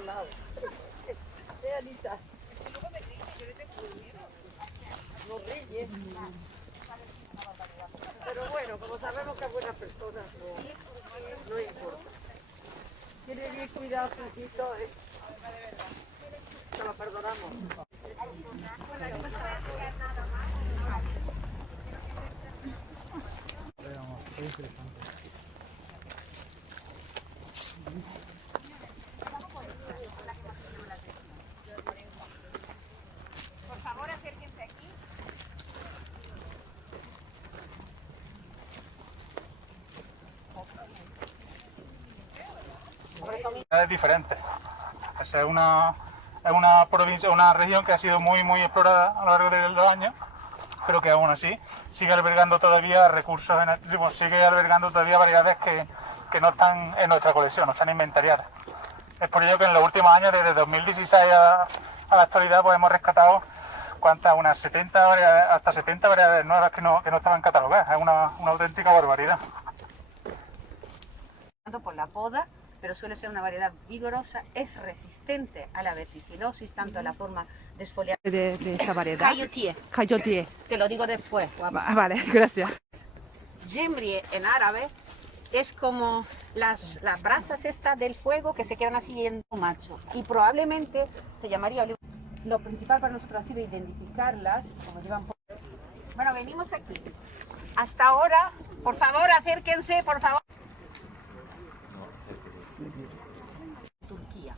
al lado. Anita. No ríe. Pero bueno, como sabemos que es buena persona, no importa. Tiene bien cuidado su hijito, se lo perdonamos. Por favor, acérquense aquí. Es diferente. Es una provincia, una región que ha sido muy explorada a lo largo de los años, pero que aún así sigue albergando todavía recursos, sigue albergando todavía variedades que no están en nuestra colección, no están inventariadas. Es por ello que en los últimos años, desde 2016 a la actualidad, pues hemos rescatado unas 70 variedades, hasta 70 variedades nuevas que no estaban catalogadas. Es una auténtica barbaridad. Por la poda, pero suele ser una variedad vigorosa, es resistente a la vertiginosis, tanto en la forma de esfoliar de esa variedad. Cayotie. Cayotie. Te lo digo después, guapa. Vale, gracias. Gemrie en árabe es como las brasas estas del fuego que se quedan así en un macho, y probablemente se llamaría olivo. Lo principal para nosotros ha sido identificarlas, como llevan por... Bueno, venimos aquí. Hasta ahora, por favor, acérquense, por favor. Turquía.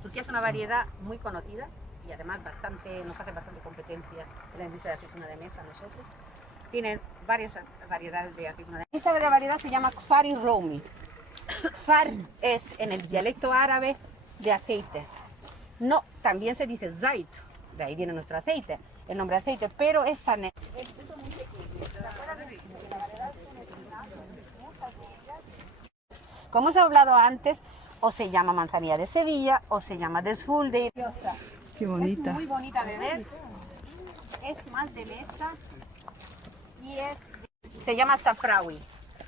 Turquía es una variedad muy conocida y además nos hace bastante competencia en la industria de aceituna de mesa a nosotros. Tienen varias variedades de aceituna de mesa. Esta variedad se llama Kfari Roumi. Kfar es en el dialecto árabe de aceite. No, también se dice zait, de ahí viene nuestro aceite, el nombre aceite, pero esta es muy pequeño. Como os he hablado antes, o se llama manzanilla de Sevilla, o se llama desfulde. Qué bonita. Es muy bonita de ver, es más de mesa y se llama safrawi.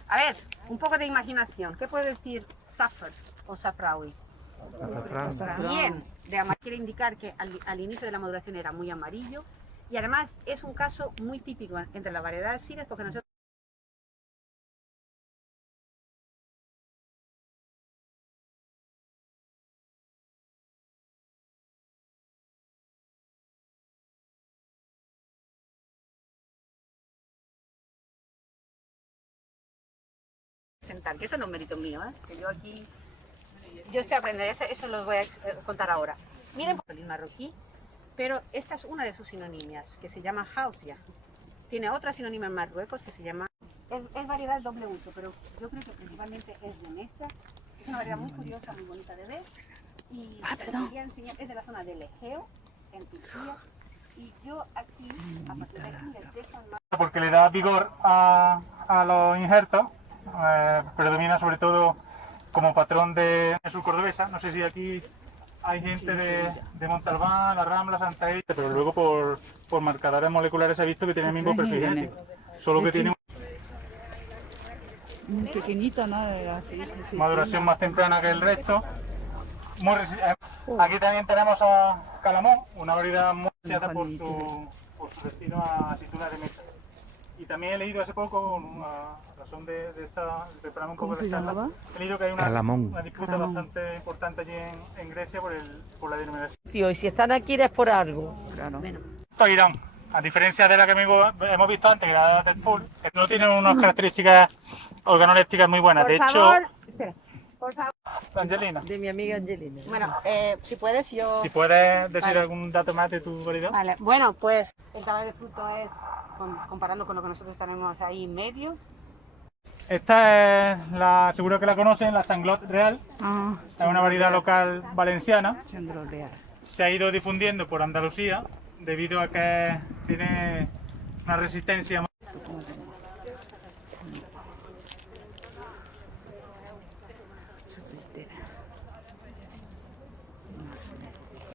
A ver, un poco de imaginación, ¿qué puede decir safar o safrawi? Bien, quiere indicar que al inicio de la maduración era muy amarillo, y además es un caso muy típico entre las variedades sires, porque nosotros que eso no es mérito mío, que yo estoy aprendiendo, eso lo voy a contar ahora. Miren, el marroquí, pero esta es una de sus sinonimias, que se llama Hausia. Tiene otra sinónima en Marruecos que se llama, es variedad de doble uso, pero yo creo que principalmente es de mesa. Es una variedad muy curiosa, muy bonita de ver, y quería enseñar, es de la zona del Egeo, en Turquía, y yo aquí, a partir de aquí, les dejo en porque le da vigor a los injertos. Predomina sobre todo como patrón de sur cordobesa. No sé si aquí hay gente de Montalbán, La Rambla, Santa Ita, pero luego por marcadores moleculares se ha visto que tiene el mismo perfil genético, solo que tiene un pequeñito, ¿no? Así, maduración más temprana que el resto. Aquí también tenemos a Calamón, una variedad muy deseada por su destino a aceitunas de mesa. Y también he leído hace poco, a razón de prepararme un poco de charla, he leído que hay una disputa bastante importante allí en Grecia por la denominación. Tío, y si están aquí es por algo. Claro. Bueno. Irán, a diferencia de la que hemos visto antes, que era Dead Full, que no tiene unas características organolépticas muy buenas. Por favor, por favor. Angelina, De mi amiga Angelina. Bueno, si puedes, si puedes decir algún dato más de tu variedad. Vale, bueno, pues el tamaño de fruto es, comparando con lo que nosotros tenemos ahí medio. Esta es seguro que la conocen, la Changlot Real. Es una variedad local valenciana. Changlot Real. Se ha ido difundiendo por Andalucía debido a que tiene una resistencia